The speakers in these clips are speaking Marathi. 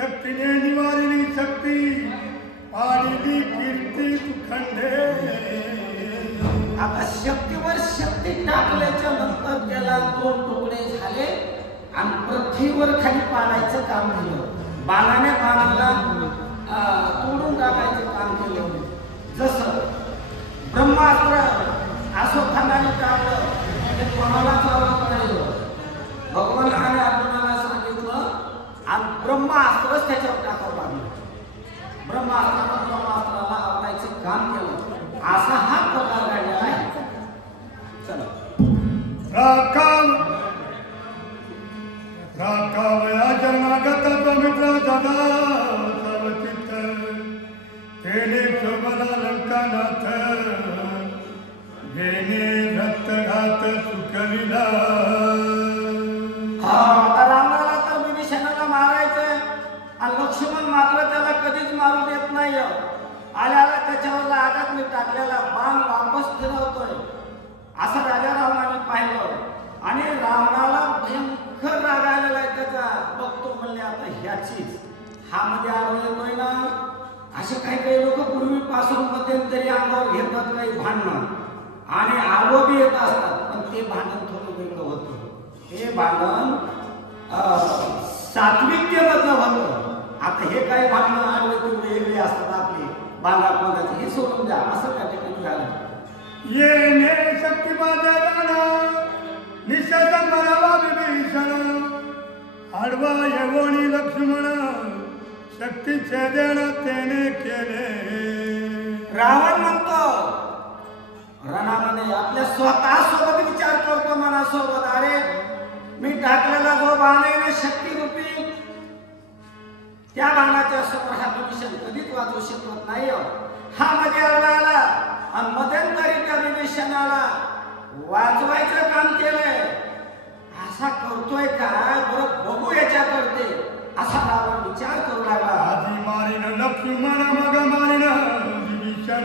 शक्तीने निवारली शक्ती पाडली कीर्ती तू खंडे. आता शक्तीवर शक्ती टाकल्याच्या नंतर त्याला 2 तुकडे झाले आणि पृथ्वीवर खाली पाडायचं काम केलं. बाणाने बाणाला तोडून टाकायचं काम केलं. जसं ब्रह्मास्त्र अश्वत्थामाने टाकलं ते कोणाला चालत नाही. भगवानाने अर्जुनाला सांगितलं आणि ब्रह्मास्त्रच त्याच्यावर टाकावं लागलं. ब्रह्मास्त्रानं ब्रह्मास्त्राला आवडायचं काम केलं. असा हा प्रकार घडलेला आहे. चला राखावया जन्मागत पवित्र दादा सर्वचित्त तेने शोभला लंकानाथ घेणे रक्तघात सुखविला. आता रावणाला तर विभीषणाला मारायचंय आणि लक्ष्मण मात्र त्याला कधीच मारू देत नाही. आल्याला त्याच्यावर रागात टाकलेला बाण वापस फिरवतोय असं राजा रावणाने पाहिलं आणि रावणाला भयंकर राग आलेला आहे त्याचा. बघतो म्हणले आता ह्याचीच हा मध्ये आरोप येतोय ना. असे काही काही लोक पूर्वीपासून मध्यंतरी अंगावर घेतात काही भांडणं आणि आरोप बी येत असतात. पण ते भांडण थोडं वेगळं होतं. हे भांडण सात्विकतेमधलं होतं. आता हे काही भांडणं आले की वेगळे असतात आपले बांधापणाचे हे सोडून द्या असं त्या ठिकाणी झालं. येणे शक्ती माझा जाणा निषेध मरावा विभीषण आडवा येवणी लक्ष्मण शक्तीचे देण त्याने केले. रावण म्हणतो रणामध्ये आपल्या स्वतः सोबत विचार करतो मनासोबत. अरे मी टाकलेला जो बाण आहे ना शक्ती रूपी त्या बाणाच्या समोर हा विभीषण कधीच वाचू शकत नाही. हा मध्ये आला आणि मध्यंतरी त्या विभीषणाला वाचवायचं काम केलंय. असा करतोय काय बरं बघू याच्याकडे असा रावण विचार करू लागला. आधी मारीन लक्ष्मण मग मारीन विभीषण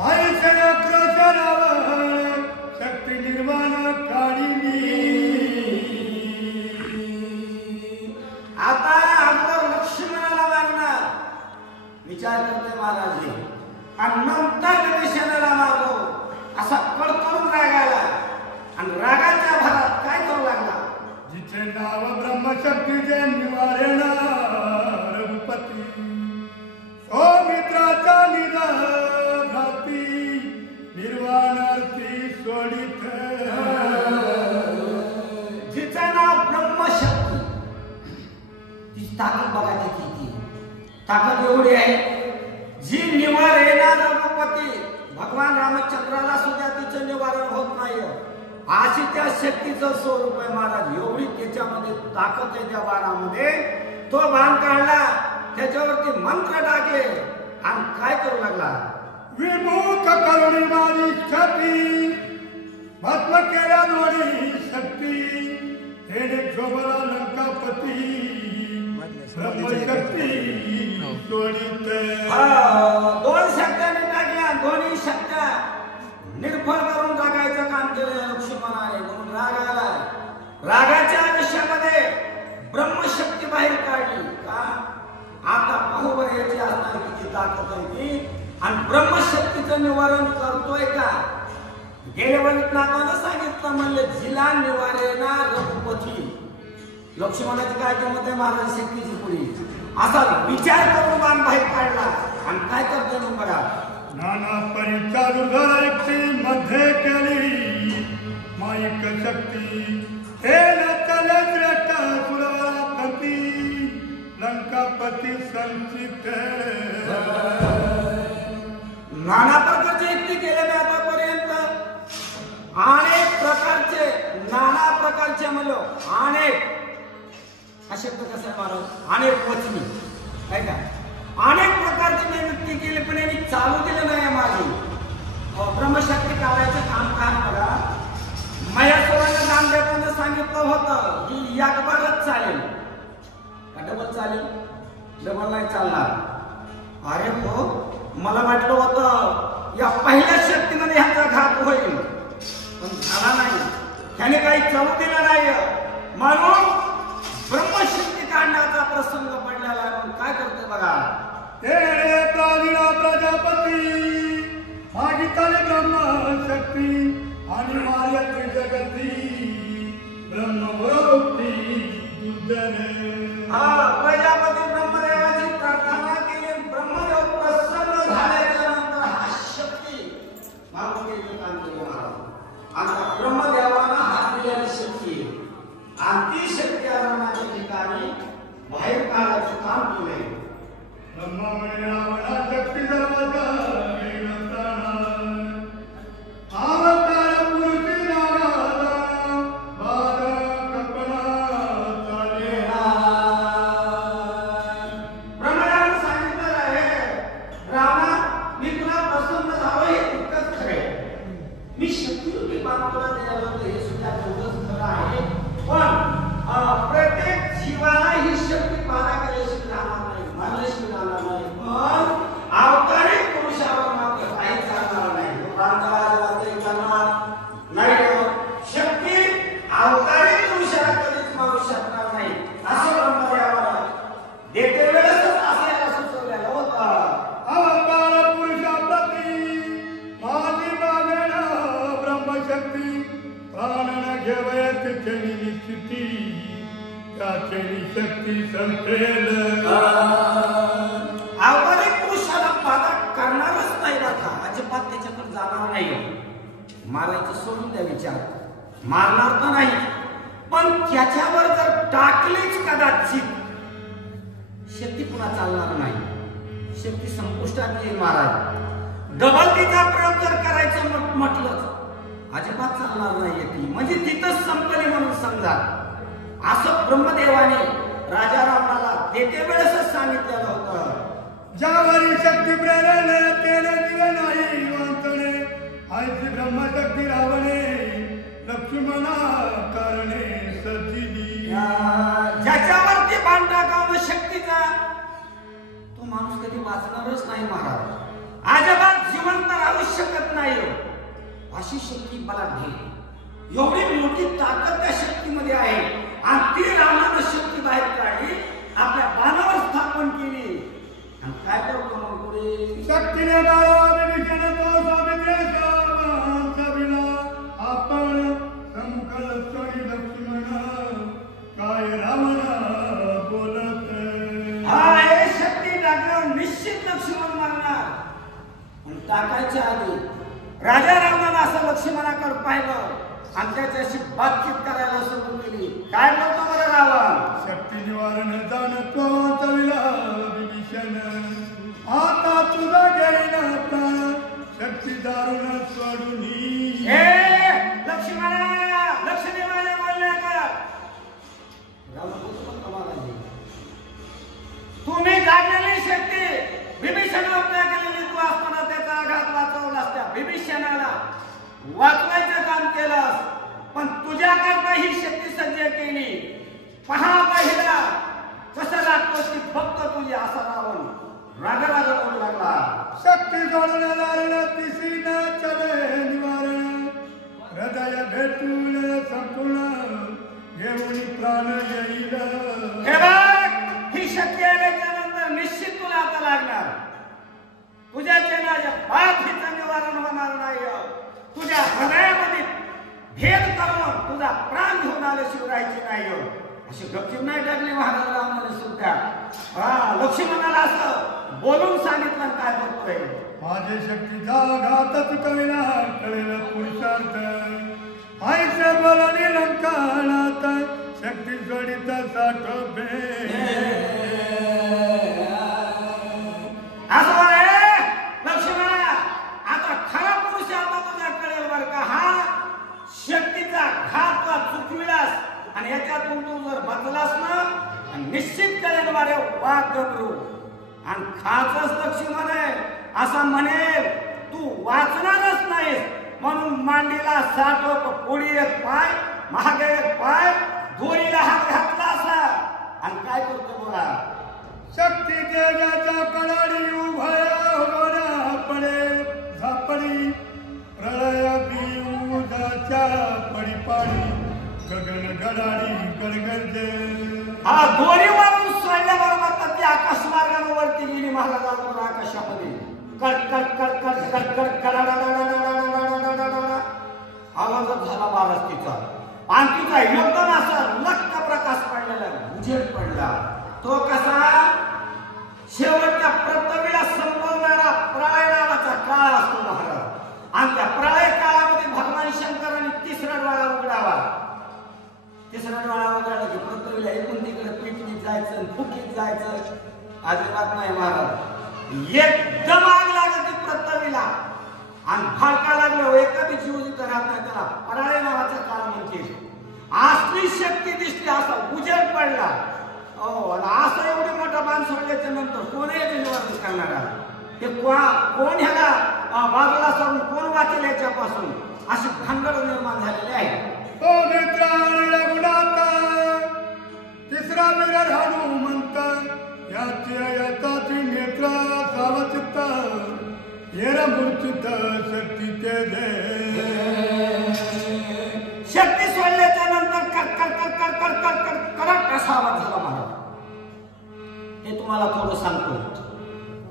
आईचे आक्रोश रावण शक्ती निर्माण काढिली. आता अगोदर लक्ष्मणाला मारणार विचार करतोय महाराज आणि नंतर विभीषणाला मारतो असा कडकडून राग आला आणि रागाच्या भरात काय करू लागला. जिचे नाव ब्रह्मशक्तीचे निवारण रघुपती सौमित्राचा निधाती निर्वाणार्थी सोडित. जिचं नाव ब्रह्मशक्ती ती ताकद बघा किती ताकद एवढी आहे. जी निवारेना रघुपती भगवान रामचंद्राला सुद्धा तिचं निवारण होत नाही. अशी त्या शक्तीचं स्वरूप आहे महाराज. एवढी त्याच्यामध्ये ताकद आहे त्या बाणामध्ये. तो बाण काढला त्याच्यावरती मंत्र टाकले आणि काय करू लागला. विमुख करुणी माझी छाती भस्म केल्या दोन्ही शक्ती हेने शोभला लंकापती ब्रह्मशक्ती सोडित. 2 शक्त्याने टाकल्या. दोन्ही शक्त्या निर्फळ करून टाकायचं काम केलं लक्ष्मणाने. म्हणून राग आला. रागाच्या आयुष्यामध्ये ब्रह्मशक्ती बाहेर काढली. का आता पाहुबर याची असणार किती ताकद आहे ती आणि ब्रह्मशक्तीचं निवारण करतोय का. गेल्या वेळेत नातानं सांगितलं म्हणले जिला निवारेना रघुपती. लक्ष्मणाची काय किंमत आहे महाराज शक्तीची पुढे असा विचार करून बाण बाहेर काढला आणि काय करतोय मग बघा. नाना परिचारुधरक्ती मध्ये केली माईक शक्ती हेल चले श्रेष्ठ सुरवरापती लंकापती संचित. नाना प्रकारचे युक्ती केले मी आतापर्यंत. अनेक प्रकारचे नाना प्रकारचे म्हणलो अनेक हा शब्द कसा आहे महाराज अनेक वचनी काय का अनेक प्रकारची मी युक्ती केली पण यांनी चालू दिलं नाही. माझी ब्रह्मशक्ती काढायचं काम काय बघा. मयासुराला दान देताना सांगितलं होतं की एक बारच चालेल का डबल चालेल. डबल नाही चालणार. अरे हो मला वाटलं होतं या पहिल्या शक्तीमध्ये ह्याचा घात होईल पण झाला नाही. त्याने काही चालू दिलं नाही. म्हणून ब्रह्मशक्ती काढण्यात प्रसंग पडलेला आहे. मग काय करतोय बघा. तेरे कालिला प्रजापती मागितले ब्रह्मशक्ती आणि मायत्री जगती ब्रह्मवृत्ती दुर्जने. प्रजापती ब्रह्मदेवाची प्रार्थना केली. ब्रह्मदेव प्रसन्न झाल्याच्या नंतर हा शक्ती मागवण्याचं काम केलं महाराज. आता ब्रह्मदेवानं हात दिलेली शक्ती आणि ती शक्ती आरणाच्या ठिकाणी बाहेर काढायचं काम केलंय. ब्रह्मा म्हणे रावणा शक्ती दरवाजा अवतार पुरुषी नागाचा बाद कल्पना चालेला. ब्रह्मदेवानं सांगितलं आहे रावणा मी तुला प्रसन्न झालो हे तितकंच खरं आहे. मी शक्ती बांधला द्यायला हे सुद्धा तेवढंच खरं आहे. पण प्रत्येक जीवाला ही शक्ती पारा केल्याशिवाय राहणार नाही, मानल्याशिवाय राहणार नाही. पण अवतारी पुरुषावर मात्र काही चालणार नाही. तो प्रांताला काही करणार नाही. शक्ती अवतारी पुरुषाला कधीच मारू शकणार नाही असं ब्रह्मदेवाला देते वेळेस असायला सुचवलेलं होतं. अवतार पुरुषाप्रती माझी मागणा ब्रह्मशक्ती प्राणन घेवयत केली निश्चिती त्याची शक्ती संपेल. अवतारी पुरुषाला बाधा करणारच नाही बघा. अजिबात त्याच्याकडे जाणार नाही. मारायचं सोडून द्या विचार. मारणार तर नाही पण त्याच्यावर जर टाकलीच कदाचित शक्ती पुन्हा चालणार नाही. शक्ती संपुष्टात येईल महाराज. डबल तिचा प्रयोग जर करायचं म्हटलं अजिबात चालणार नाही ती. म्हणजे तिथंच संपली म्हणून समजा. असं ब्रह्मदेवाने राजा रावणाला देते वेळेसच सांगितलेलं होतं. ज्यावरी शक्ती प्रेरण तेने दिले नाही वांतणे आयची ब्रह्मशक्ती रावणे लक्ष्मणा कारणे सजिली. ज्याच्यावरती बाण टाकावं शक्तीचा तो माणूस कधी वाचणारच नाही महाराज. अजिबात जिवंत राहू शकत नाही. अशी शक्ती मला घे. एवढी मोठी ताकद त्या शक्तीमध्ये आहे आणि ती रावणानं शक्ती बाहेर काढली आपल्या बाणावर स्थापन केली. आणि काय करतो मग पुढे शक्तीने बाळा विभीषण तो स्वामित्रेचा विला आपण समुख लक्ष्मणी लक्ष्मण काय रावण बोलत. हे शक्ती टाकल्यावर निश्चित लक्ष्मण मारणार. पण टाकायच्या आधी राजा रावणानं असं लक्ष्मणाकडे पाहिलं आणि त्याच्याशी बातचीत करायला सुरू केली. काय बोलतो बरं रावण. शक्ती निवारण जाणतो चविला विभीषण आता तुझा घेईन प्राण शक्ती दारुण सोडून. लक्ष्मणा लक्ष देवाला बोलल्या का. रावण बोलतो महाराज तुम्ही जाणलेली शक्ती विभीषणावर केलेली तू असताना त्याचा आघात वाचवलास. त्या विभीषणाला वाचवायचं काम केलंस. पण तुझ्याकरता ही शक्ती सज्ज केली. पहा पहिला कसं लागतो ती फक्त तुझी असा रावण राग बोलू लागला. शक्ती जोडून लागलं तिसी न चले निवारण हृदय भेटून संपूर्ण घेऊन प्राण येईल. हे बघ ही शक्ती आल्याच्या नंतर निश्चित तुला आता लागणार. तुझ्या चेनाच्या पाठ हिचं निवारण होणार नाही. तुझ्या हृदयामध्ये भेद करून तुझा प्राण घेऊन आल्याशिवाय राहायची नाही. अशी गपचूप नाही टाकली महाराज रावणाने सुद्धा. लक्ष्मणाला असं बोलून सांगितलं काय करतोय. माझे शक्तीचा घात चुकविला कळेल पुरुषार्थ आईचे बोलणे लंकाणात शक्ती जोडीत साठोबे. असं लक्ष्मणा आता खरा पुरुष आता तुझा कळेल बर का. हा शक्तीचा घात चुकविलास आणि याच्यातून तू जर बदलास ना निश्चित कळेल बारे वाघ गबरू. आणि खाचच लक्ष्मण आहे असं म्हणेल तू वाचणारच नाहीस म्हणून मांडीला साठोप पुढे एक पाय मागे एक पाय दोरीला हात घातला असा. आणि काय करतो बघा. शक्ती देवाच्या कडाडी उभया होण्या पडे झापडी प्रलय बिऊदाच्या पडी पाडी गगन गडारी गडगडते हा दोरी वारून सोडल्याबरोबर तर ती आकाश मार्गाने वरती गेली महाराजांवर आकाशामध्ये cut cut cut cut cut cut आवाज झाला महाराज तिचा आणि तिचा एकदम असा लक्क प्रकाश पडलेला उजेड पडला तो कसा शेवटच्या पृथ्वीला संपवणारा प्रळय नावाचा काळ असतो महाराज आणि त्या प्रळय काळामध्ये भगवान शंकराने तिसरा डोळा उघडावा तिसरा डोळा उघडला की पृथ्वीला एकूण तिकडे पिकनिक जायचं फुकीत जायचं अजिबात नाही महाराज एकदम आग लागते पृथ्वीला आणि फाळका लागल्यावर एखादी जीव जिथं राहत नाही त्याला प्रळय नावाचा काळ म्हणते असली शक्ती दिसली असा उजेड पडला हो आणि असं एवढी मोठं बांध सोडल्याच्या नंतर कोणही याचे निवारण करणार आहे ते कोण ह्याला बाजूला सोडून कोण वाचेल याच्यापासून अशी भानगड निर्माण झालेली आहे तो नेत्रा रघुनाथ तिसरा मिरर हनुमंत याची यताची नेत्रा सावचित्त येर मूर्छित शक्तीचे दे शक्ती सोडल्याच्या नंतर कडक असा आवाज झाला महाराज हे तुम्हाला थोडं सांगतो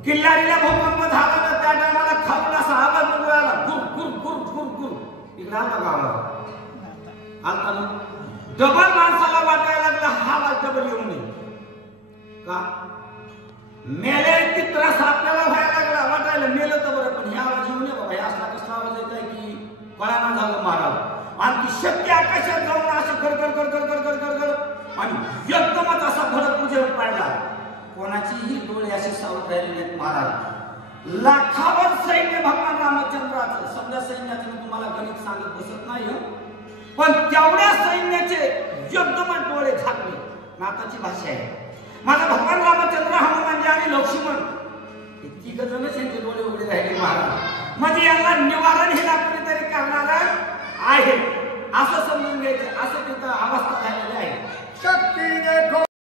किल्लारीला भूकंप झाला तर त्या टायमाला खाऊन असा आवाज निघू आला गुर गुर गुर गुर गुर इकडे आला गावाला आता डबल माणसाला वाटायला लागला हा आवाज डबल येऊ नये का मेले की त्रास आपल्याला व्हायला लागला वाटायला मेलं तर बरं पण ह्या आवाज येऊ नये बाबा हे असला कसा आवाज येत आहे की कळाना झालं महाराज आणि ती शक्ती आकाशात जाऊन असं गडगड आणि एकदमच असा भडक उजेड पडला कोणाचीही डोळे असे सावध राहिले नाहीत महाराज लाखावर सैन्य भगवान रामचंद्राचं समजा सैन्याचं मी तुम्हाला गणित सांगत बसत नाही पण तेवढ्या सैन्याचे एकदमच डोळे झाकले नाताची भाषा आहे माझा भगवान रामचंद्र हनुमानजी आणि लक्ष्मण हे तिघ जणच यांचे डोळे उघडे राहिले महाराज म्हणजे यांना निवारण हे कुणीतरी करणार आहे